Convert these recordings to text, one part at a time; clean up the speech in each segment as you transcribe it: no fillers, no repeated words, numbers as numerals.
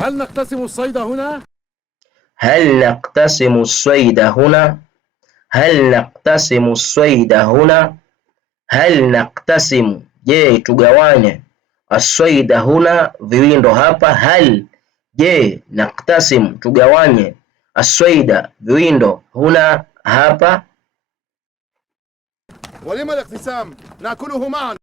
هل نقتسم الصيد هنا؟ هل نقتسم الصيد هنا؟ هل نقتسم الصيد هنا؟ هل نقتسم je tugawanye aswaida huna viwindo hapa. Hal je naqtasim tugawanye aswaida viwindo huna hapa. ولما الاقتسام نأكله معا.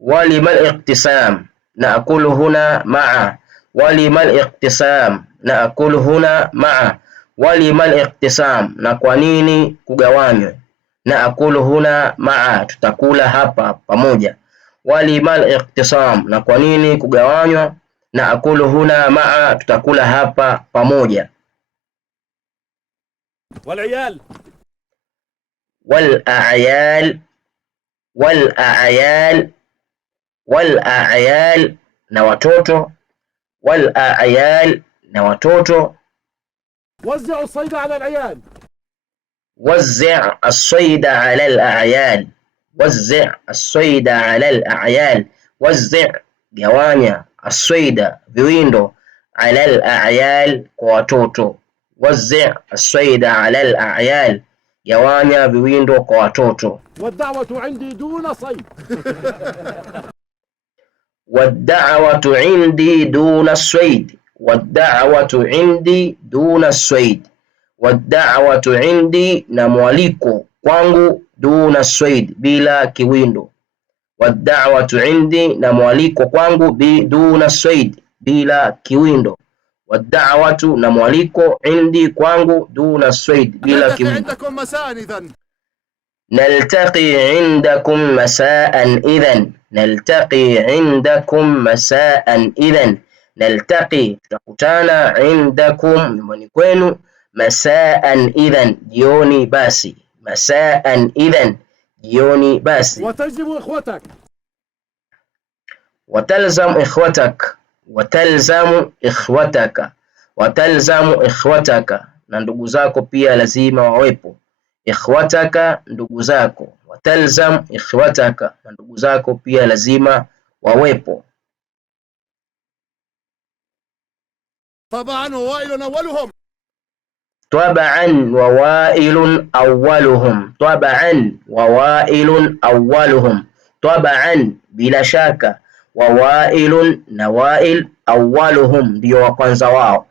ولما الاقتسام نأكل هنا معا. ولما الاقتسام نأكل هنا معا. ولما الاقتسام na kwa nini kugawanywe. Naakulu huna maa tutakula hapa pamoja. Walimal iqtisam na kwa nini kugawanywa. Naakulu huna maa tutakula hapa pamoja. والعيال والأعيال والأعيال والأعيال na watoto. والأعيال na watoto. وزعوا الصيد على العيال. وزع الصيد على الأعيال. وزع الصيد على الأعيال. وزع gawanya الصيد viwindo على الأعيال kwa watoto. وزع الصيد على الأعيال gawanya viwindo kwa watoto. والدعوة عندي دون صيد. والدعوة عندي دون الصيد. والدعوة عندي دون الصيد. والدعوة عندي na mwaliko kwangu duna swaid bila kiwindo. والدعوة عندي na mwaliko kwangu duna swaid bila kiwindo. والدعوة na mwaliko عندي kwangu duna swaid bila kiwindo. عندكم مساء إذن. نلتقي عندكم مساء إذن. نلتقي عندكم مساء إذن. نلتقي tutakutana عندكم nyumbani kwenu masaan idhan jioni basi. Masaan idhan jioni basi. وتجلب إخوتك. وتلزم إخوتك. وتلزم إخوتك. وتلزم إخوتك na ndugu zako pia lazima wawepo. Ikhwataka ndugu zako. Watalzam ikhwataka na ndugu zako pia lazima wawepo. طبعا ووائل أولهم. طبعا ووائل أولهم. طبعا ووائل أولهم. طبعا bila shaka. ووائل na wail أولهم ndio wa kwanza wao.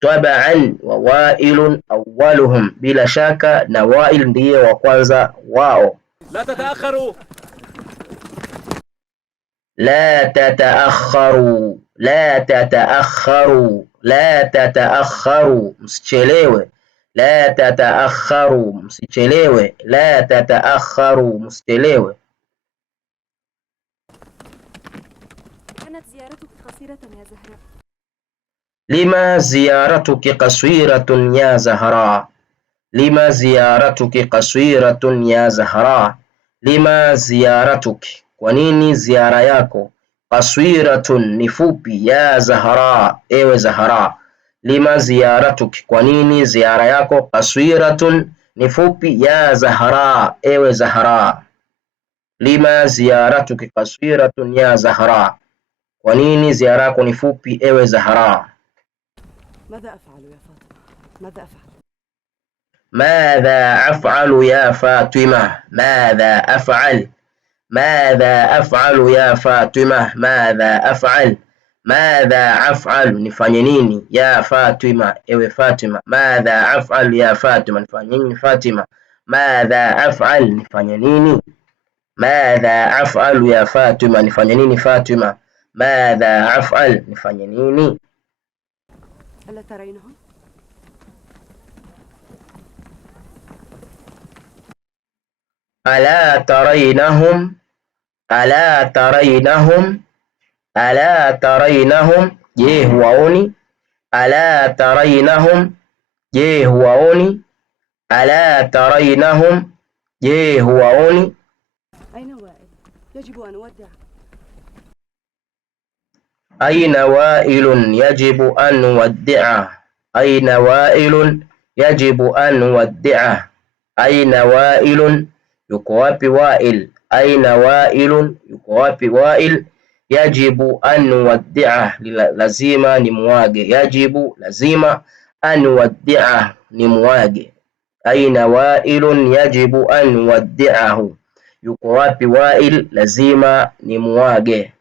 طبعا ووائل أولهم bila shaka na wail ndiye wa kwanza wao. لا تتأخروا. لا تتأخروا. لا تتأخروا. لا تتأخروا msichelewe. لا تتأخروا msichelewe. لا تتأخروا msichelewe. كانت زيارتك قصيرة يا زهراء. لما زيارتك قصيرة يا زهراء. لما زيارتك قصيرة يا زهراء. لما زيارتك kwa nini ziara yako qaswiratun ni fupi ya Zahra ewe Zahra. Lima ziyaratuk kwa nini ziara yako qaswiratun ni fupi ya Zahra ewe Zahra. Lima ziyaratuk qaswiratun ya Zahra kwa nini ziara yako ni fupi ewe Zahra. ماذا أفعل يا فاطمة؟ ماذا أفعل؟ ماذا أفعل يا فاطمة؟ ماذا أفعل؟ ماذا أفعل يا فاطمة؟ ماذا أفعل؟ ماذا أفعل nifanye nini ya Fatima ewe Fatima. ماذا أفعل يا فاطمة nifanye nini Fatima. ماذا أفعل nifanye nini. ماذا أفعل يا فاطمة nifanye nini Fatima. ماذا أفعل nifanye nini. ألا ترينهم؟ ألا ترينهم. ألا ترينهم. ألا ترينهم je huwaoni. ألا ترينهم je huwaoni. ألا ترينهم je huwaoni. أين وائل؟ يجب أن أودع. أين وائل يجب أن نودعه. أين وائل يجب أن نودعه. أين وائل yuko wapi Wail. أين وائل yuko wapi Wail yajibu an nuwaddi'ah, lazima ni muage. Yajibu, lazima. An nuwaddi'ah, ni muage. Aina Wailun yajibu an nuwaddi'ahu, yuko wapi Wail, lazima ni muage.